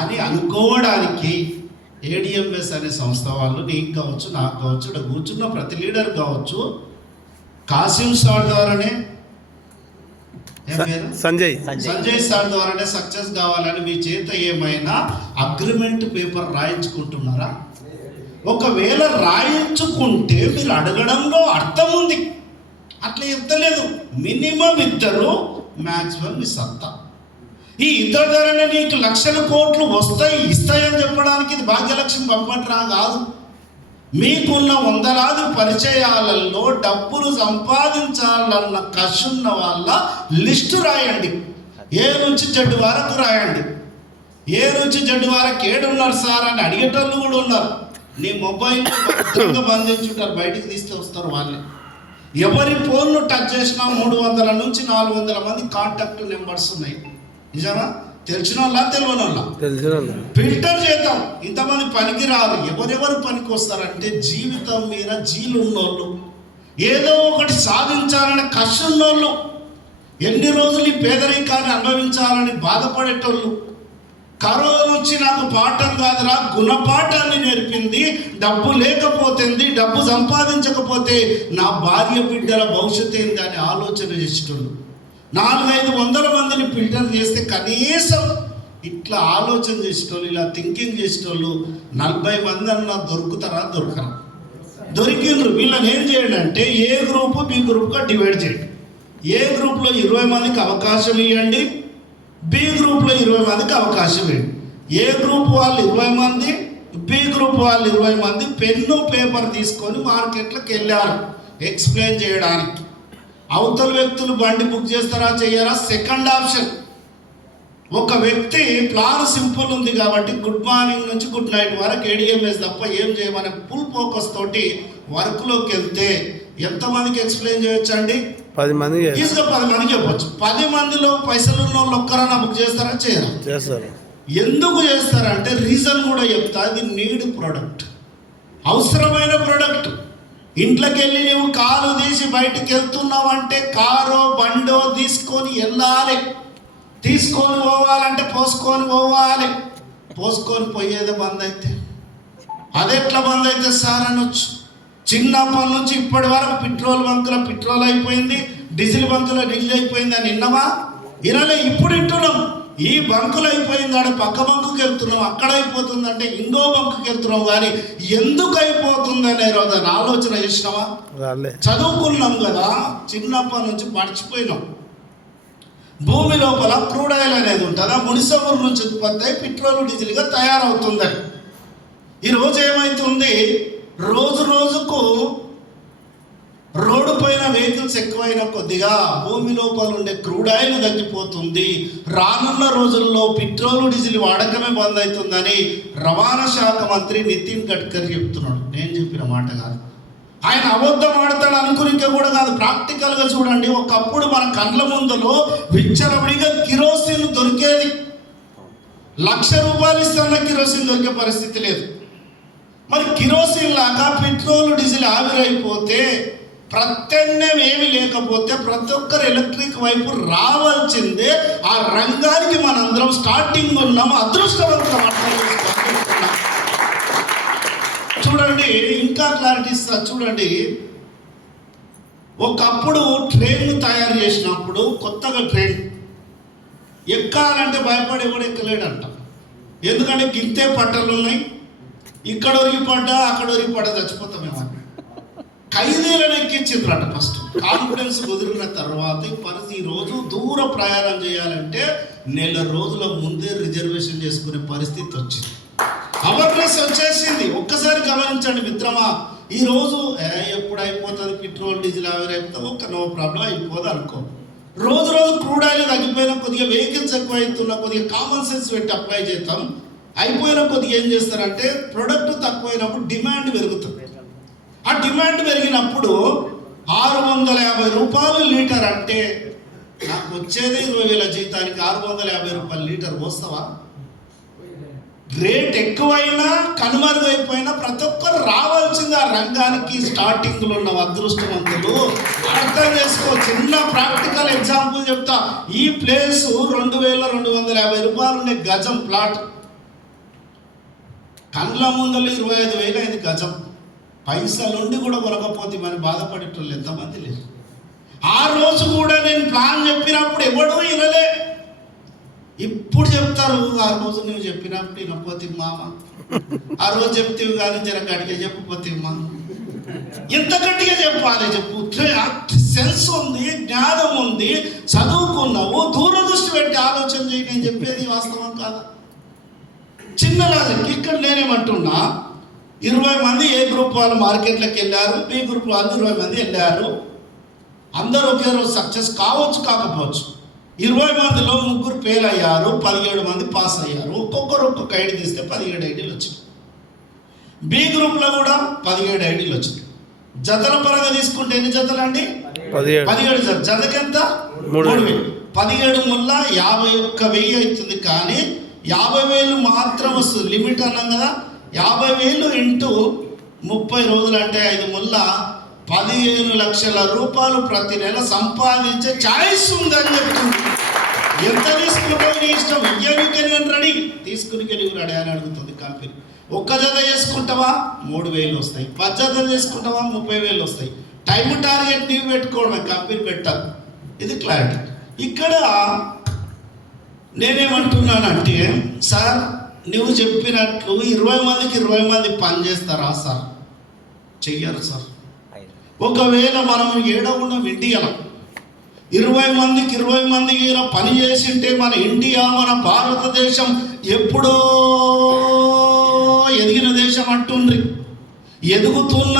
అని అనుకోవడానికి ఏడిఎంఎస్ అనే సంస్థ వాళ్ళు, నీకు కావచ్చు, నాకు కావచ్చు, ఇక్కడ కూర్చున్న ప్రతి లీడర్ కావచ్చు, కాసిం సార్ ద్వారానే, సంజయ్ సార్ ద్వారానే సక్సెస్ కావాలని మీ చేత ఏమైనా అగ్రిమెంట్ పేపర్ రాయించుకుంటున్నారా? ఒకవేళ రాయించుకుంటే మీరు అడగడంలో అర్థం ఉంది. అట్లా చెప్తలేదు. మినిమం ఇద్దరు, మ్యాక్సిమం మీ సత్తా. ఈ ఇద్దరు ధరనే నీకు లక్షల కోట్లు ఇస్తాయని చెప్పడానికి ఇది భాగ్యలక్ష్మి పంపట్రా కాదు. మీకున్న వందలాది పరిచయాలలో డబ్బులు సంపాదించాలన్న కషున్న వాళ్ళ లిస్టు రాయండి. ఏ నుంచి జడ్డు వరకు రాయండి. ఏ నుంచి జడ్డు వరకు ఏడున్నారు సార్ అని అడిగేటోళ్ళు కూడా ఉన్నారు. నీ మొబైల్లో భద్రంగా బంధించుంటారు, బయటికి తీస్తే వస్తారు వాళ్ళే. ఎవరి ఫోన్ను టచ్ చేసినా 300 నుంచి 400 మంది కాంటాక్ట్ నెంబర్స్ ఉన్నాయి. నిజమా? తెలిసిన వాళ్ళ తెలియని వాళ్ళ ఫిల్టర్ చేద్దాం. ఇంతమంది పనికి రారు. ఎవరెవరు పనికి వస్తారంటే జీవితం మీద జీలున్నోళ్ళు, ఏదో ఒకటి సాధించాలని కష్టన్నోళ్ళు, ఎన్ని రోజులు ఈ పేదరికాన్ని అనుభవించాలని బాధపడేటోళ్ళు. కరోనా వచ్చి నాకు పాఠం కాదురా, గుణపాఠాన్ని నేర్పింది. డబ్బు లేకపోతుంది, డబ్బు సంపాదించకపోతే నా భార్య బిడ్డల భవిష్యత్తు ఏంది అని ఆలోచన చేసేటోళ్ళు. 400-500 మందిని ఫిల్టర్ చేస్తే కనీసం ఇట్లా ఆలోచన చేసేటోళ్ళు, ఇలా థింకింగ్ చేసేటోళ్ళు 40 మంది అన్నా దొరుకుతారా? దొరకరా? దొరికిండ్రు. వీళ్ళని ఏం చేయండి అంటే ఏ గ్రూపు బి గ్రూప్గా డివైడ్ చేయండి. ఏ గ్రూప్లో 20 మందికి అవకాశం ఇవ్వండి, బి గ్రూప్లో 20 మందికి అవకాశం ఇవ్వండి. ఏ గ్రూప్ వాళ్ళు 20 మంది, బి గ్రూప్ వాళ్ళు 20 మంది పెన్ను పేపర్ తీసుకొని మార్కెట్లోకి వెళ్ళారు ఎక్స్ప్లెయిన్ చేయడానికి. అవతల వ్యక్తులు బండి బుక్ చేస్తారా చేయరా సెకండ్ ఆప్షన్. ఒక వ్యక్తి ప్లాన్ సింపుల్ ఉంది కాబట్టి గుడ్ మార్నింగ్ నుంచి గుడ్ నైట్ వరకు ఏడిఎంఎస్ తప్ప ఏం చేయమని ఫుల్ ఫోకస్ తోటి వర్క్లోకి వెళ్తే ఎంతమందికి ఎక్స్ప్లెయిన్ చేయొచ్చు అండి? 10 మంది. ఈజీగా 10 మందికి చెప్పచ్చు. 10 మందిలో పైసలు ఉన్న వాళ్ళు ఒక్కరన్నా బుక్ చేస్తారా చేయరా? చేస్తారు. ఎందుకు చేస్తారంటే రీజన్ కూడా చెప్తా. ఇది నీడ్ ప్రోడక్ట్, అవసరమైన ప్రోడక్ట్. ఇంట్లోకి వెళ్ళి నువ్వు కారు తీసి బయటికి వెళ్తున్నావు అంటే కారో బండో తీసుకొని వెళ్ళాలి. తీసుకొని పోవాలంటే పోసుకొని పోవాలి. పోసుకొని పోయేది బంద్ అయితే అది ఎట్లా బంద్ అయితే సార్ అనొచ్చు. చిన్నప్పటి నుంచి ఇప్పటి వరకు పెట్రోల్ బంకులో పెట్రోల్ అయిపోయింది, డీజిల్ బంకులో డీజిల్ అయిపోయింది అని విన్నామా? వినలే. ఇప్పుడు వింటున్నాం. ఈ బంకులు అయిపోయింది ఆడ పక్క బంకుకి వెళ్తున్నాం, అక్కడ అయిపోతుందంటే ఇంకో బంకుకి వెళ్తున్నాం. కానీ ఎందుకు అయిపోతుంది అనే రోజున ఆలోచన చేసినావా? చదువుకున్నాం కదా, చిన్నప్పటి నుంచి మర్చిపోయినాం. భూమి లోపల క్రూడ్ ఆయిల్ అనేది ఉంటుందా, మునిసముద్రం నుంచి ఉత్పత్తి అయి పెట్రోల్ డీజిల్గా తయారవుతుందని. ఈరోజు ఏమైతుంది, రోజు రోజుకు రోడ్డు పైన వెహికల్స్ ఎక్కువైన కొద్దిగా భూమి లోపల ఉండే క్రూడ్ ఆయిల్ తగ్గిపోతుంది. రానున్న రోజుల్లో పెట్రోల్ డీజిల్ వాడకమే బంద్ అవుతుందని రవాణా శాఖ మంత్రి నితిన్ గడ్కరీ చెప్తున్నాడు. నేను చెప్పిన మాట కాదు. ఆయన అబద్ధం ఆడతాడు అనుకునికే కూడా కాదు, ప్రాక్టికల్గా చూడండి. ఒకప్పుడు మన కండ్ల ముందులో విచ్చలవిడిగా కిరోసిన్ దొరికేది. ₹1,00,000 ఇస్తున్న కిరోసిన్ దొరికే పరిస్థితి లేదు. మరి కిరోసిన్ లాగా పెట్రోల్ డీజిల్ ఆవిరైపోతే, ప్రత్యామ్నాయం ఏమి లేకపోతే ప్రతి ఒక్కరు ఎలక్ట్రిక్ వైపు రావాల్సిందే. ఆ రంగానికి మనందరం స్టార్టింగ్ ఉన్నాము. అదృష్టవంతం అర్థం చేసుకోవాలి. చూడండి, ఇంకా క్లారిటీ ఇస్తా చూడండి. ఒకప్పుడు ట్రైన్ తయారు చేసినప్పుడు కొత్తగా ట్రైన్ ఎక్కాలంటే భయపడి కూడా ఎక్కలేడంట. ఎందుకంటే గింతే పట్టలు ఉన్నాయి, ఇక్కడ ఒరిగిపడ్డా అక్కడ ఒరిగిపడ్డా చచ్చిపోతామేమో. ఖైదీలను ఎక్కించిండ్రట. ఫస్ట్ కాన్ఫిడెన్స్ కుదిరిన తర్వాత ఈ రోజు దూర ప్రయాణం చేయాలంటే 1 రోజుల ముందే రిజర్వేషన్ చేసుకునే పరిస్థితి వచ్చింది. అవేర్నెస్ వచ్చేసింది. ఒక్కసారి గమనించండి మిత్రమా. ఈరోజు ఎప్పుడు అయిపోతుంది పెట్రోల్ డీజిల్ ఆవిరైపోతుంది, ఒక్క నో ప్రాబ్లం అయిపోదు అనుకో. రోజు రోజు క్రూడ్ ఆయిల్ తగ్గిపోయినా, కొద్దిగా వెహికల్స్ ఎక్కువ అవుతున్నా, కొద్దిగా కామన్ సెన్స్ పెట్టి అప్లై చేద్దాం. అయిపోయినా కొద్దిగా ఏం చేస్తారంటే ప్రొడక్ట్ తక్కువైనప్పుడు డిమాండ్ పెరుగుతుంది. ఆ డిమాండ్ పెరిగినప్పుడు ₹650 లీటర్ అంటే నాకు వచ్చేది 20,000 జీతానికి ₹650 లీటర్ పోస్తావా? రేట్ ఎక్కువైనా కనుమరుగైపోయినా ప్రతి ఒక్కరు రావాల్సింది ఆ రంగానికి. స్టార్టింగ్లో ఉన్న అదృష్టవంతులు అర్థం చేసుకో. చిన్న ప్రాక్టికల్ ఎగ్జాంపుల్ చెప్తా. ఈ ప్లేస్ 2250 రూపాయలు ఉండే గజం ప్లాట్, కళ్ళ ముందలు 25,000 అయింది గజం. పైసలుండి కూడా కొనకపోతే మరి బాధపడేటోళ్ళు ఎంతమంది లేదు. ఆ రోజు కూడా నేను ప్లాన్ చెప్పినప్పుడు ఎవడూ వినలే. ఇప్పుడు చెప్తారు, ఆ రోజు నువ్వు చెప్పినప్పుడు వినపోతే మామ, ఆ రోజు చెప్తేవి కానీ జర గట్టిగా చెప్పపోతే మా, ఎంత గట్టిగా చెప్పాలి చెప్పు. సెన్స్ ఉంది, జ్ఞానం ఉంది, చదువుకున్నావు, దూరదృష్టి పెట్టి ఆలోచన చేయి. నేను చెప్పేది వాస్తవం కాదా? చిన్న లాజిక్. ఇక్కడ నేనేమంటున్నా, 20 మంది ఏ గ్రూప్ వాళ్ళు మార్కెట్లోకి వెళ్ళారు, బి గ్రూప్ వాళ్ళు 20 మంది వెళ్ళారు. అందరూ ఒకే రోజు సక్సెస్ కావచ్చు, కాకపోవచ్చు. 20 మందిలో 3 ఫెయిల్ అయ్యారు, 17 మంది పాస్ అయ్యారు. ఒక్కొక్కరు ఒక్కొక్క ఐడి తీస్తే 17 ఐడీలు వచ్చినాయి. బి గ్రూప్లో కూడా 17 ఐడీలు వచ్చినాయి. జతల పరంగా తీసుకుంటే ఎన్ని జతలు అండి? 17 జత. జతకెంత? 3,000. 17 ముల్ల 51,000 అవుతుంది. కానీ 50,000 మాత్రం వస్తుంది. లిమిట్ అన్నాం కదా. 50,000 ఇంటూ 30 రోజులు అంటే 5 ముల్ల 15 లక్షల రూపాయలు ప్రతి నెల సంపాదించే ఛాయిస్ ఉందని చెప్తుంది. ఎంత తీసుకుంటావు నీ ఇష్టం. ఇయ్యనికే నేను రెడీ, తీసుకునికే నువ్వు రెడీ అని అడుగుతుంది కంపెనీ. ఒక్క జత చేసుకుంటావా 3,000 వస్తాయి, 10 జతలు చేసుకుంటావా 30,000 వస్తాయి. టైం టార్గెట్ నీవు పెట్టుకోవడమే, కంపెనీ పెట్టాలి. ఇది క్లారిటీ. ఇక్కడ నేనేమంటున్నానంటే, సార్ నువ్వు చెప్పినట్లు 20 మందికి 20 మంది పని చేస్తారా సార్? చెయ్యరు సార్. ఒకవేళ మనం ఏడవున్నాం ఇండియాలో 20 మందికి 20 మందికి పని చేసింటే మన ఇండియా, మన భారతదేశం ఎప్పుడో ఎదిగిన దేశం అంటుండ్రి. ఎదుగుతున్న